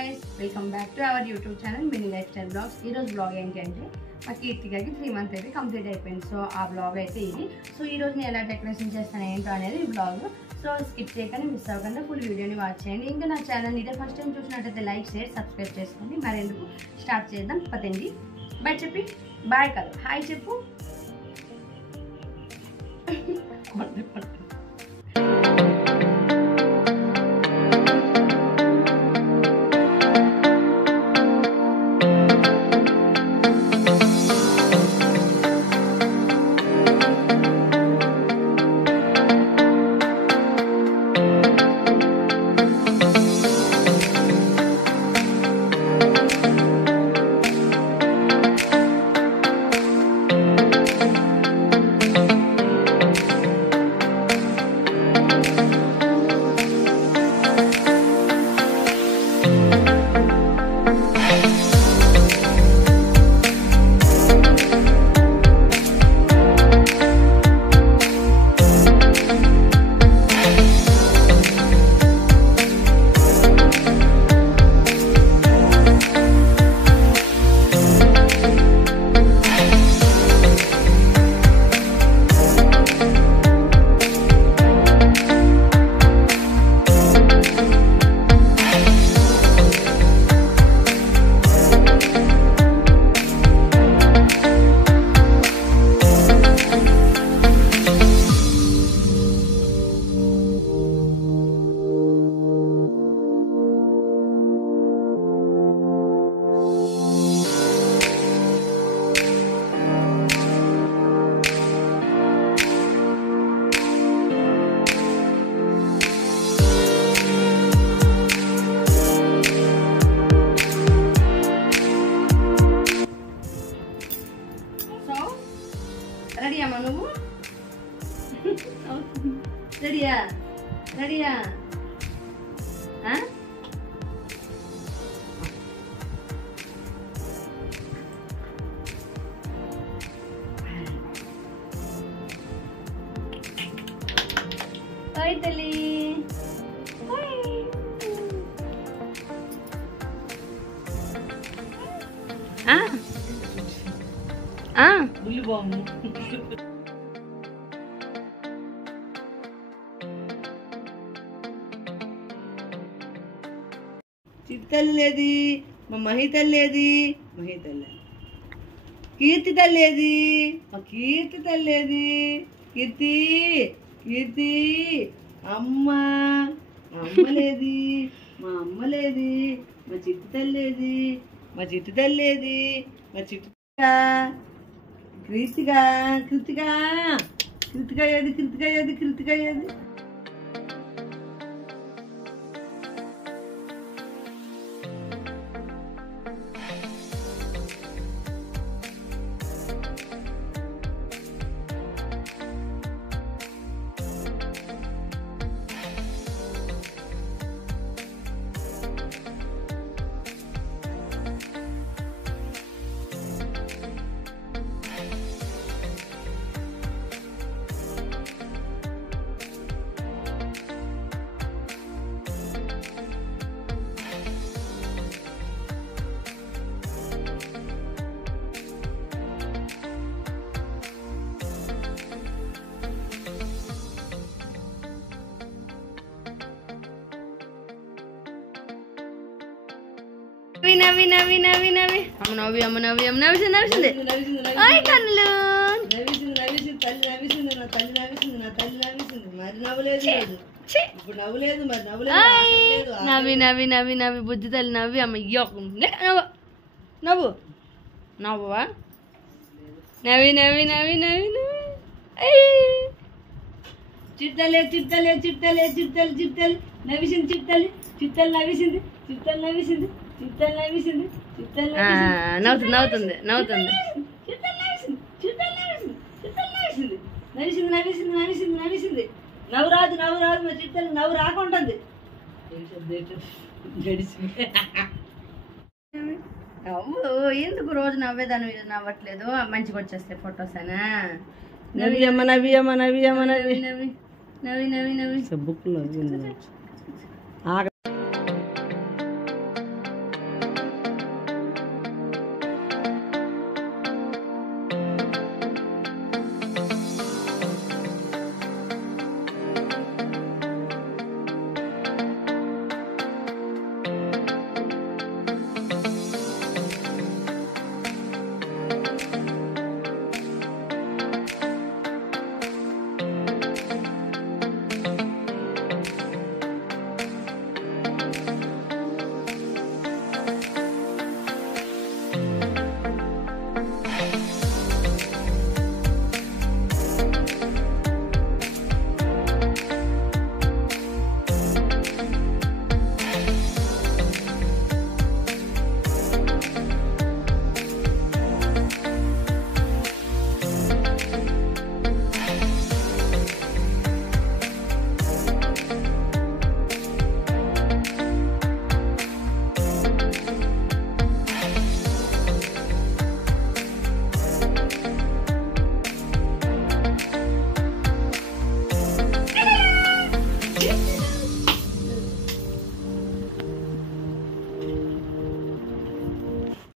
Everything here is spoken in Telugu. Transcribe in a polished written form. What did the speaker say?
guys, welcome back to our YouTube channel Mini Lifestyle Vlogs. ఈ రోజు బ్లాగ్ ఏంటంటే మా కీర్తికి 3 months అయితే కంప్లీట్ అయిపోయింది. సో ఆ బ్లాగ్ అయితే ఇది. సో ఈ రోజు నేను ఎలా డెకరేషన్ చేస్తాను ఏంటో అనేది ఈ బ్లాగ్. సో స్కిప్ చేయకుండా మిస్ అవ్వకుండా ఫుల్ వీడియోని వాచ్ చేయండి. ఇంకా నా ఛానల్ ఇదే ఫస్ట్ టైం చూసినట్టయితే లైక్ షేర్ సబ్స్క్రైబ్ చేసుకోండి. మరెందుకు స్టార్ట్ చేద్దాం పదండి. బాయ్ చెప్పి బాయ్ కాదు హాయ్ చెప్పు. రెడీయా నువ్వు? రెడీయా రెడీయా హాయ్ తల్లి. చిత్తల్లి లేది, మా మహి తల్లి లేది, మహి తల్లి కీర్తి తల్లి లేది, మా కీర్తి తల్లి లేది, కీర్తి కీర్తి అమ్మ అమ్మ లేది, మా అమ్మ లేది, మా చిట్టి తల్లి లేది, మా చిట్టి తల్లి లేది, మా చిట్టి కృతిక కృతిక కృతిక ఏది కృతిక ఏది కృతిక ఏది నవ్వి నవ్వి నవ్వి నవ్వి అమ్మ నవ్వి అమ్మ నవ్వి అమ్మ నవ్విసింది నవ్విసింది కన్నులు నవ్విసింది నవ్విసింది తల్లి నవ్విసింది నా తల్లి నవ్విసింది నా తల్లి నవ్విసింది మరి నవ్వలేదు ఇప్పుడు నవ్వలేదు మరి నవ్వలేదు నవ్వి నవ్వి నవ్వి నవ్వి బుద్ధి తల్లి నవ్వి అమ్మ నవ్వు నవ్వు నవ్వా నవ్వి నవ్వి నవ్వి నవ్వి నవ్వి చిట్టలే చిట్టలే చిట్టలే చిట్టలు చిట్టలు నవ్విసింది చిట్టలి చిట్టలు నవ్విసింది చిట్టలు నవ్విసింది చిట్టలు నవ్విసింది చిట్టలు నవ్వుతుంది నవ్వుతుంది నవ్వుతుంది నవ్విసింది నవ్విసింది నవ్విసింది నవ్విసింది నవ్వు రాదు మా చిట్టలు నవ్వు రాకుంటుంది నవ్వు ఎందుకు రోజు నవ్వేదాన్ని నవ్వట్లేదు మంచిగా వచ్చేస్తాయి ఫొటోస్ అనా నవ్వి అమ్మ నవ్వి అమ్మ నవ్వి అమ్మ నవ్వి నవ్వి నవ్వి నవ్వి నవ్వి బుక్లో కీర్తి